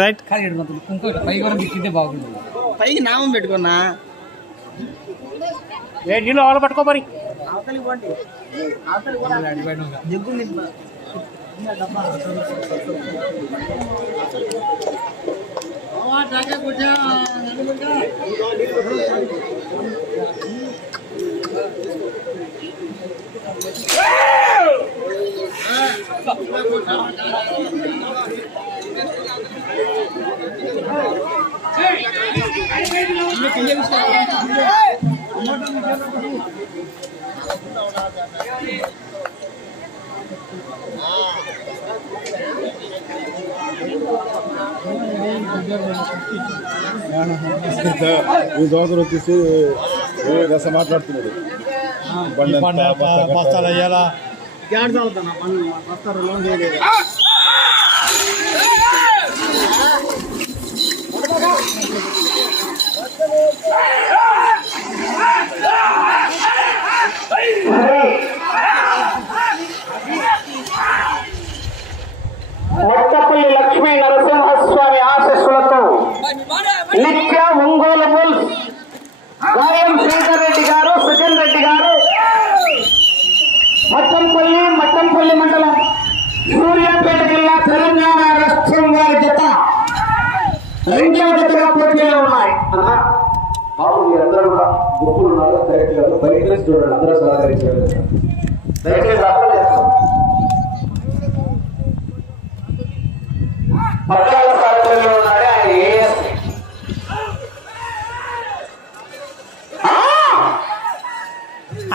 Right. ఇంకోటి పై కూడా తిట్టింటే బాగుంటుంది. పైకి నామం పెట్టుకున్నా? ఏ నీళ్ళు ఆడ పట్టుకో మరి. జగ్గు నింప. ఈ దోశలు వచ్చేసి ఏ రస మాట్లాడుతున్నాడు కట్టాలి. బస్తాలు చేయలేదు. మొత్తపల్లి లక్ష్మీ నరసింహస్వామి ఆశస్సులతో నిత్య ఒంగోలు బుల్స్. గాయం శ్రీధర్ రెడ్డి గారు సుజన్ రెడ్డి గారు మట్టంపల్లి మట్టంపల్లి మండలం సూర్యాపేట జిల్లా తెలంగాణ రాష్ట్రం వారి జత. రెండవ జతగా పోటీలో ఉన్నాయి. అన్నా, బాబు మీరందరూ కూడా గుంపులు ఉన్నారు కరెక్ట్ గారు. చూడండి అందరూ సహకరించారు. దయచేసి అర్థం చేసుకోండి. పట్టాల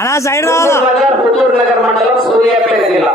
అలా సైడ్ రావాలా హుజూర్ నగర్ హుజూర్ నగర్ మండలం సూర్యాపేట జిల్లా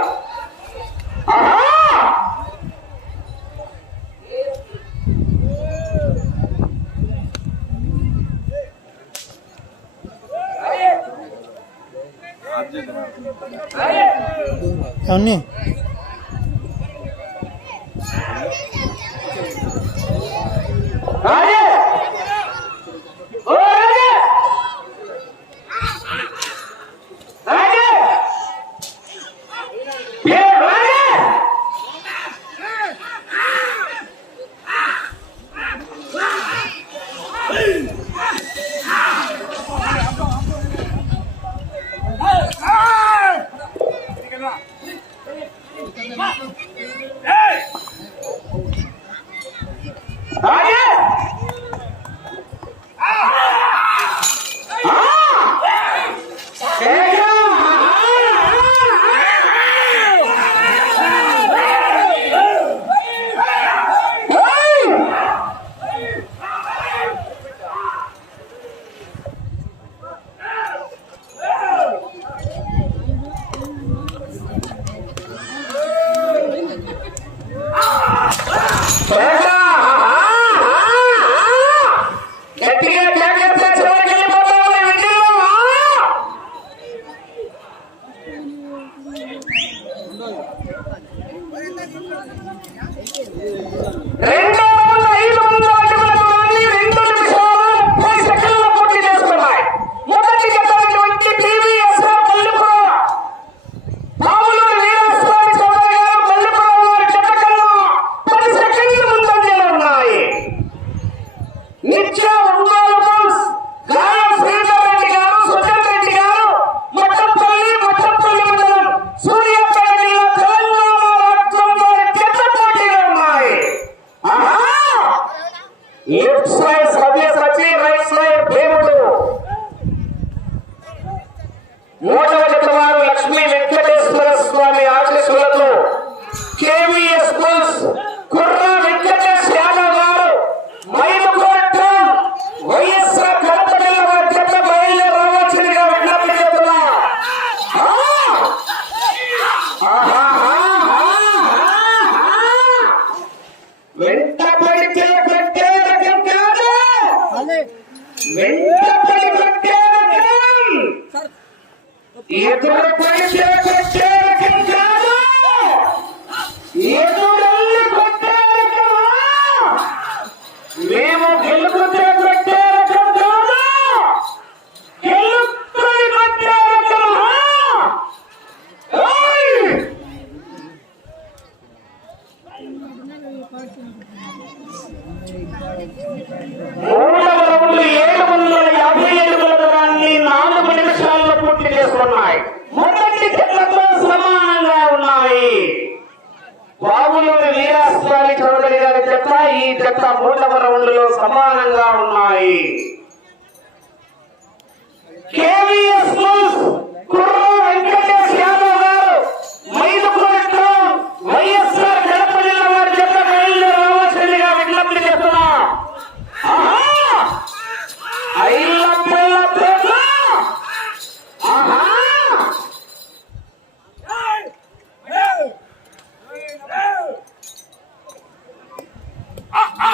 మూడవ రౌండ్ ఏడు ఏడు దూరాన్ని నాలుగు నిమిషాల్లో పూర్తి చేసుకున్నాయి మొదటి సమానంగా ఉన్నాయి బాబులోని వీరాస్వామి చౌదరి గారి చెత్త ఈ చెత్త మూడవ రౌండ్ సమానంగా ఉన్నాయి కేవీఎస్ కుర్ర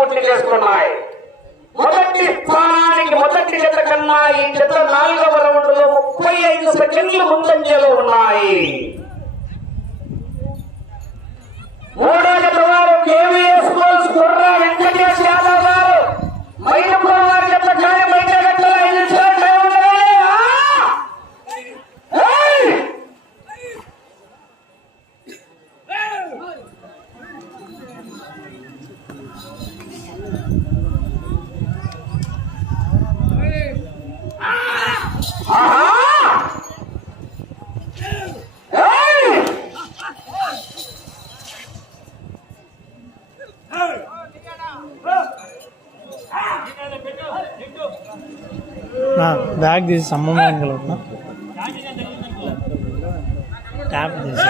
ముట్టి చేస్తున్నాయి మొదటి స్థానానికి మొదటి జత కన్నా ఈ జత నాలుగవ రౌండ్లో ముప్పై ఐదు సెకండ్లు ముందంజలో ఉన్నాయి. మూడో జత వారు కేవీఎస్ గోల్స్ కుర్ర వెంకటేష్ యాదవ్ గారు. మైనపురం వారి జత కానీ బయట గంటల ఐదు బ్యాగ్ తీసి సమ్మం కలుగుతున్నా ట్యాప్ తీసి.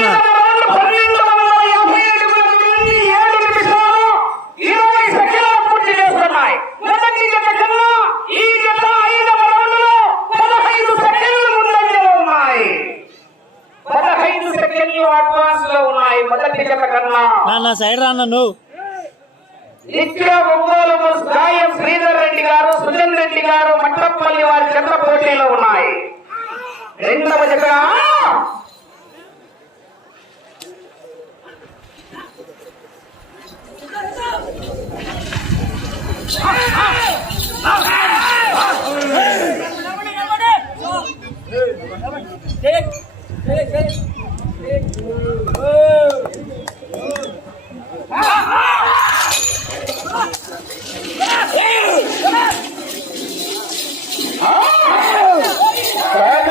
నిత్య ఒంగోలు బస్ గాయం శ్రీధర్ రెడ్డి గారు సుజన్ రెడ్డి గారు మట్టపల్లి వారి జత పోటీలో ఉన్నాయి. రెండవ జత. Ah!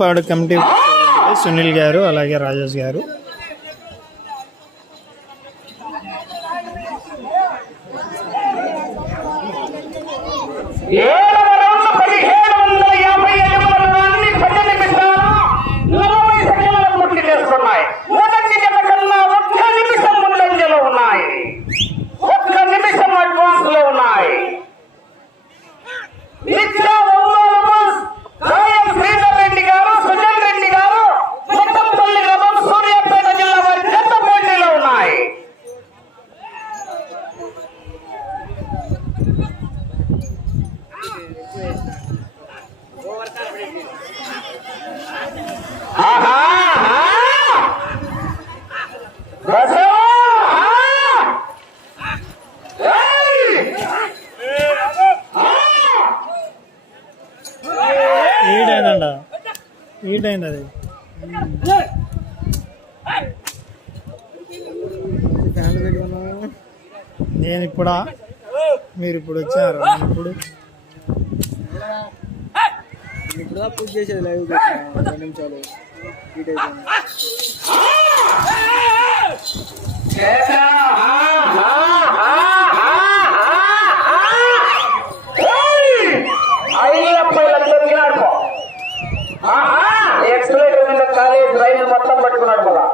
పాడు కమిటీ సునీల్ గారు అలాగే రాజేష్ గారు Yeah రౌండ్ పదిహేడు వందల యాభై అడుగుల దూరాన్ని పది నిమిషాల నలభై సెకండ్ల పూర్తి చేస్తున్నాయి మొదటి జత కన్నా ఒక్క నిమిషం ముందంజలో ఉన్నాయి ఒక్క నిమిషం అడ్వాన్స్లో ఉన్నాయి నిత్య ఒంగోలు బస్ గాయం శ్రీధర్ రెడ్డి గారు సుజన్ రెడ్డి గారు మొత్తంపల్లి గ్రామం సూర్యాపేట జిల్లా వారి జత పోటీలో ఉన్నాయి ఆహా ఆహా! బసవ! ఆహా! ఏయ్! ఈడైందండ హీట్ అయింది అది. నేను ఇప్పుడా? మీరు ఇప్పుడు వచ్చారు? ఇప్పుడు ఇప్పుడు? పూజ చేసేది లైవ్ రెండు నిమిషాలు హీట్ అయిపోయింది చేత! మీద కాలేజ్ రైలు మొత్తం పట్టుకున్నాడు కదా.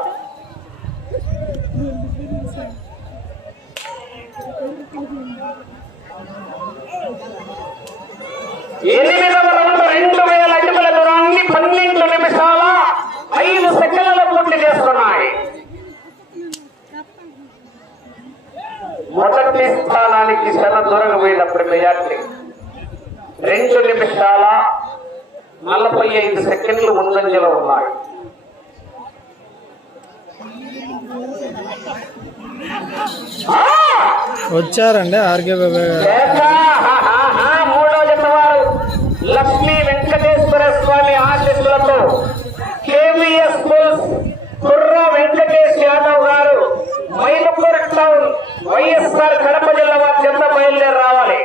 ఎనిమిదవ రౌండ్ రెండు వేల అడుగుల దూరాన్ని పన్నెండు నిమిషాల ఐదు సెకండ్ల పూర్తి చేస్తున్నాయి. మొదటి స్థానానికి చాలా దూరంగా పోయినప్పుడు మెజార్టీ. రెండు నిమిషాల నలభై ఐదు సెకండ్లు ముందంజలో ఉన్నాయి. వచ్చారండి ఆర్కే బాబాయ్ గారు. లక్ష్మీ వెంకటేశ్వర స్వామి ఆశీస్సులతో కేవీఎస్ స్కూల్స్ కుర్ర వెంకటేష్ యాదవ్ గారు మైలపూర్ టౌన్ వైఎస్ఆర్ కడప జిల్లా వారి చెంత బయలుదేరి రావాలి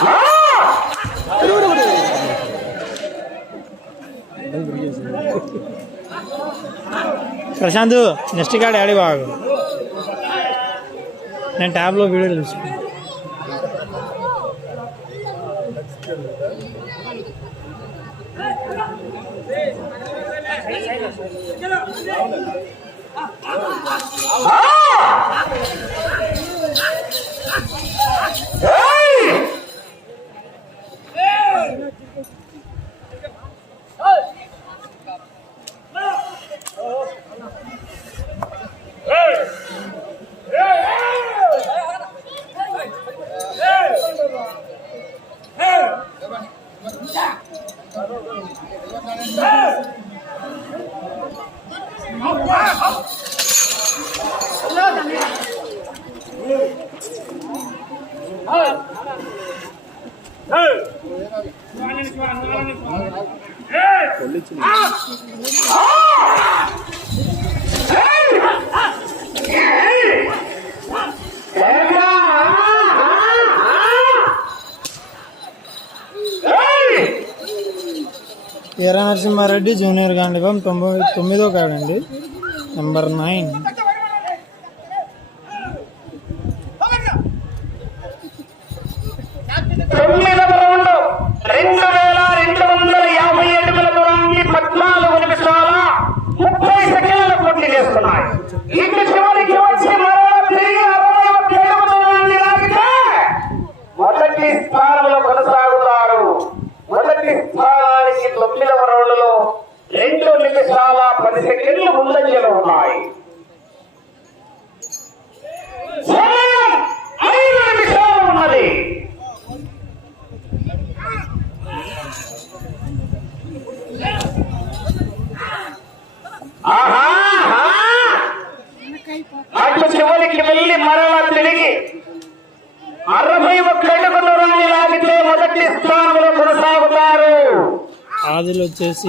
ఆ! ప్రశాంత్ నెక్స్ట్ కాడ ఆడి బాగు. నేను ట్యాబ్లో వీడియో చూసుకున్నాను నరసింహారెడ్డి జూనియర్ గాంధీవం తొంభై తొమ్మిదో కాడండి నెంబర్ నైన్ తొమ్మిదవ రౌండ్ రెండు వేల రెండు వందల యాభై అడుగుల దూరాన్ని పద్నాలుగు నిమిషాల ముప్పై సెకండ్ల పూర్తి చేస్తున్నాయి ఇటు చివరికి వచ్చి మరో తిరిగి అరవై ఒక్క అడుగు దూరాన్ని లాగితే మొదటి స్థానంలో కొనసాగుతారు మొదటి స్థానానికి తొమ్మిదవ రౌండ్లో రెండు నిమిషాల పది సెకండ్లు ముందంజలో ఉన్నాయి. సమయం ఐదు నిమిషాలు ఉన్నది. ఆహా అటు చివరికి వెళ్ళి మరలా తిరిగి అరవై ఒక్క అడుగు దూరాన్ని లాగితే మొదటి స్థానంలో కొనసాగుతారు. ఆదిలు వచ్చేసి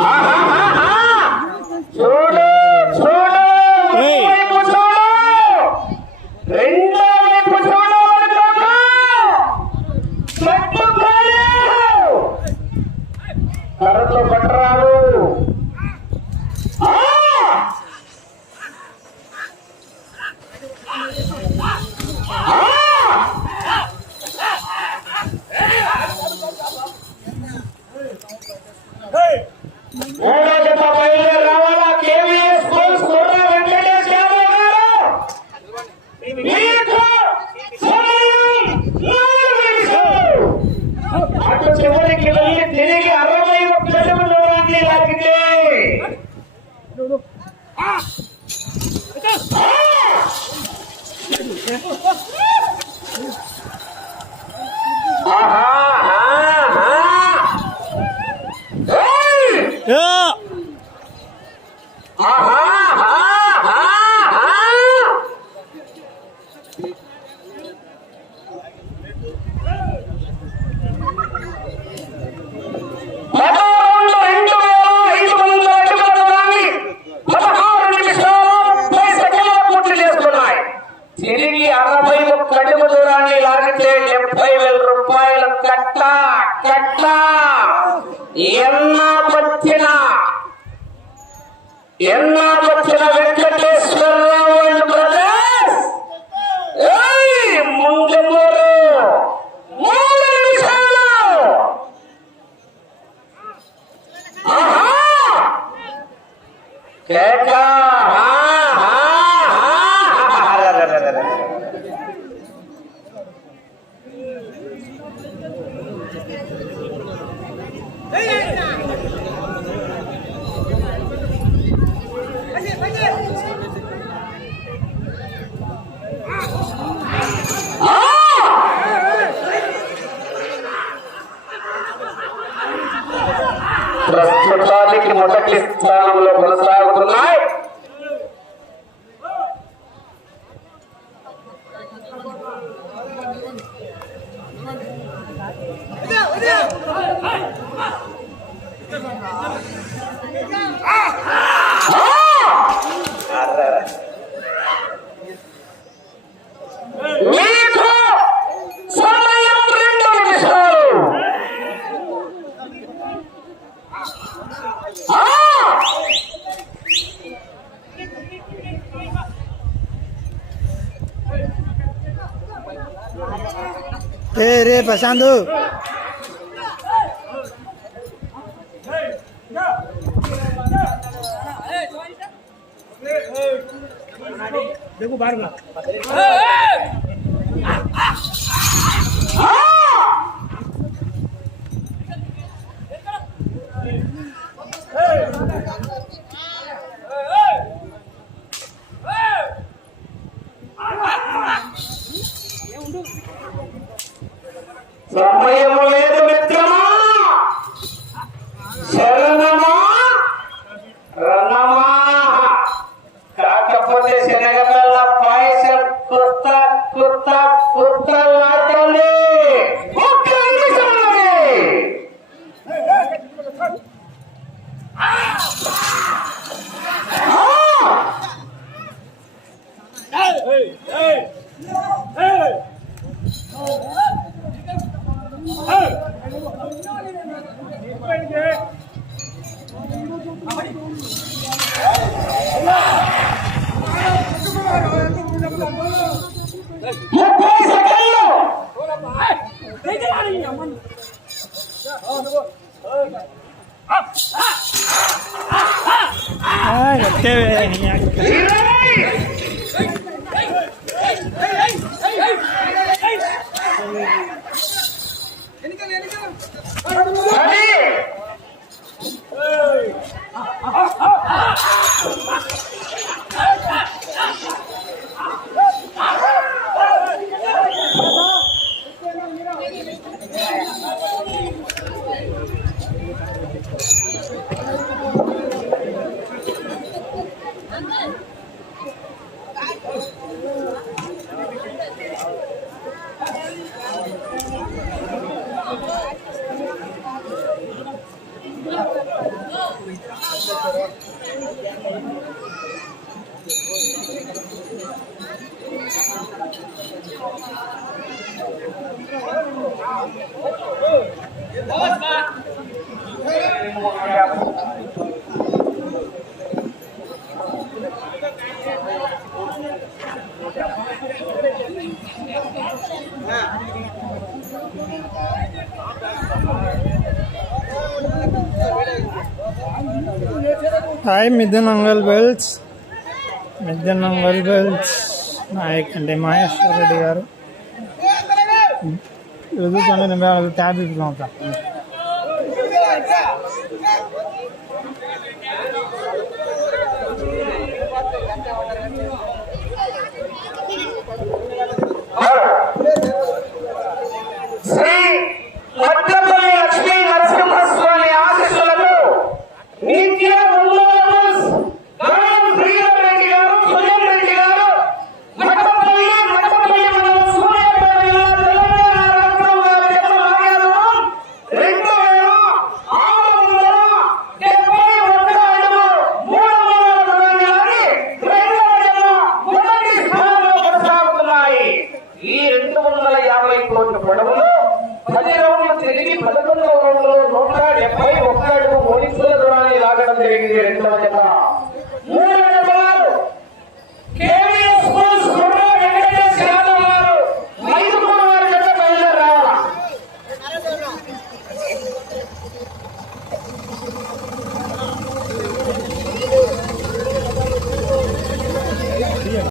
Ah! Quebra! రే రే ప్రశాంత్. హాయ్ మిథున్ అంగల్ బెల్స్ మిథున్ అంగల్ బెల్స్ నాయక్ అంటే మహేశ్వర్ రెడ్డి గారు. ఎదుగుతుంది ట్యాబ్ ఇస్తున్నాం